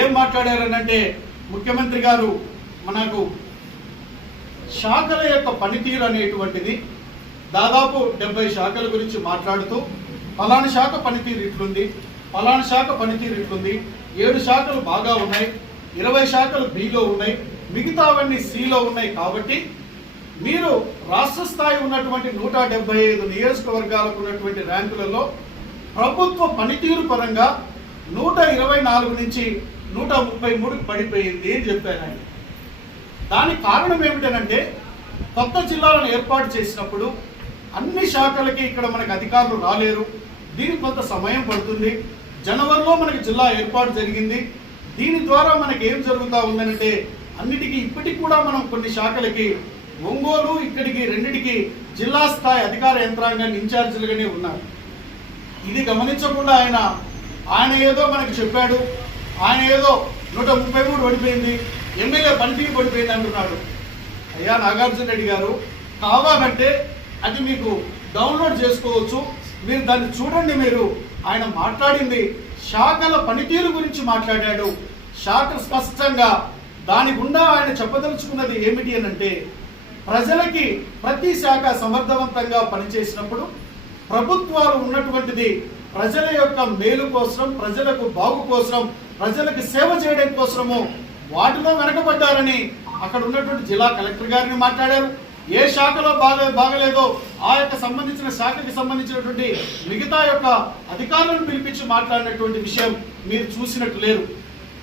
ఏం మాట్లాడారనంటే ముఖ్యమంత్రి గారు మనకు శాఖల యొక్క పనితీరు అనేటువంటిది దాదాపు 70 శాఖల గురించి మాట్లాడుతూ ఫలానా శాఖ పనితీరు ఇట్లుంది, ఫలానా శాఖ పనితీరు ఇట్లుంది, 7 శాఖలు బాగా ఉన్నాయి, 20 శాఖలు బిలో ఉన్నాయి, మిగతావన్నీ సిలో ఉన్నాయి. కాబట్టి మీరు రాష్ట్ర స్థాయి ఉన్నటువంటి 175 నియోజకవర్గాలకు ఉన్నటువంటి ర్యాంకులలో ప్రభుత్వ పనితీరు పరంగా 124 నుంచి 133కి పడిపోయింది అని చెప్పారు ఆయన. దానికి కారణం ఏమిటనంటే కొత్త జిల్లాలను ఏర్పాటు చేసినప్పుడు అన్ని శాఖలకి ఇక్కడ మనకు అధికారులు రాలేరు, దీనికి కొంత సమయం పడుతుంది. జనవరిలో మనకి జిల్లా ఏర్పాటు జరిగింది. దీని ద్వారా మనకి ఏం జరుగుతూ ఉందంటే అన్నిటికీ ఇప్పటికి కూడా మనం కొన్ని శాఖలకి ఒంగోలు ఇక్కడికి రెండిటికి జిల్లా స్థాయి అధికార యంత్రాంగాన్ని ఇన్ఛార్జీలుగానే ఉన్నారు. ఇది గమనించకుండా ఆయన ఏదో మనకి చెప్పాడు, ఆయన ఏదో 133 పడిపోయింది, ఎమ్మెల్యే పనితీరు పడిపోయింది అంటున్నాడు. అయ్యా నాగార్జున రెడ్డి గారు, కావాలంటే అది మీకు డౌన్లోడ్ చేసుకోవచ్చు, మీరు దాన్ని చూడండి. మీరు ఆయన మాట్లాడింది శాఖల పనితీరు గురించి మాట్లాడాడు. శాఖ స్పష్టంగా దాని గుండా ఆయన చెప్పదలుచుకున్నది ఏమిటి అనంటే ప్రజలకి ప్రతి శాఖ సమర్థవంతంగా పనిచేసినప్పుడు ప్రభుత్వాలు ఉన్నటువంటిది ప్రజల యొక్క మేలు కోసం, ప్రజలకు బాగు కోసం, ప్రజలకు సేవ చేయడం కోసము వాటిలో వెనకబడ్డారని అక్కడ ఉన్నటువంటి జిల్లా కలెక్టర్ గారిని మాట్లాడారు. ఏ శాఖలో బాగలేదో ఆ యొక్క సంబంధించిన శాఖకి సంబంధించినటువంటి మిగతా యొక్క అధికారులను పిలిపించి మాట్లాడినటువంటి విషయం మీరు చూసినట్టు లేరు.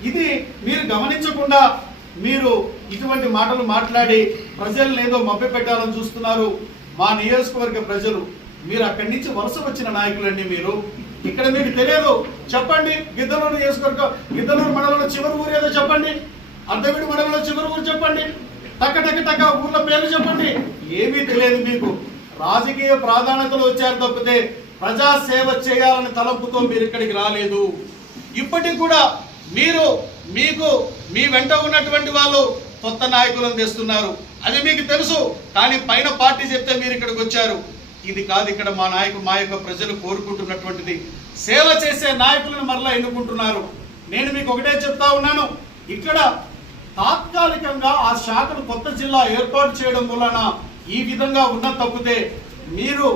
ఇది మీరు గమనించకుండా మీరు ఇటువంటి మాటలు మాట్లాడి ప్రజలను ఏదో మభ్యపెట్టాలని చూస్తున్నారు. మా నియోజకవర్గ ప్రజలు, మీరు అక్కడి నుంచి వలస వచ్చిన నాయకులండి. మీరు ఇక్కడ మీకు తెలియదు చెప్పండి. గిద్దలూరు నియోజకవర్గం, గిద్దలూరు మండలంలో చివరి ఊరు ఏదో చెప్పండి, అర్ధవీడు మండలంలో చివరి ఊరు చెప్పండి, టక్క ఊర్ల పేర్లు చెప్పండి. ఏమీ తెలియదు మీకు. రాజకీయ ప్రాధాన్యతలు వచ్చారు తప్పితే ప్రజా సేవ చేయాలని తలంపుతో మీరు ఇక్కడికి రాలేదు. ఇప్పటికి కూడా మీకు మీ వెంట ఉన్నటువంటి వాళ్ళు కొత్త నాయకులను తెస్తున్నారు, అది మీకు తెలుసు. కానీ పైన పార్టీ చెప్తే మీరు ఇక్కడికి వచ్చారు. ఇది కాదు ఇక్కడ మా యొక్క ప్రజలు కోరుకుంటున్నటువంటిది. సేవ చేసే నాయకులను మరలా ఎన్నుకుంటున్నారు. నేను మీకు ఒకటే చెప్తా ఉన్నాను, ఇక్కడ తాత్కాలికంగా ఆ శాఖను కొత్త జిల్లా ఏర్పాటు చేయడం వలన ఈ విధంగా ఉన్న తప్పితే మీరు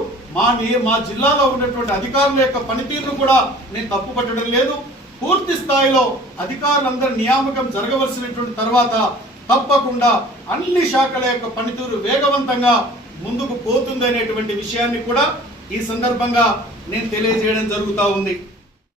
మా జిల్లాలో ఉన్నటువంటి అధికారుల యొక్క పనితీరును కూడా నేను తప్పు పట్టడం లేదు. పూర్తి స్థాయిలో అధికారులందరూ నియామకం జరగవలసినటువంటి తర్వాత తప్పకుండా అన్ని శాఖల యొక్క పనితీరు వేగవంతంగా ముందుకు పోతుంది అనేటువంటి విషయాన్ని కూడా ఈ సందర్భంగా నేను తెలియజేయడం జరుగుతూ ఉంది.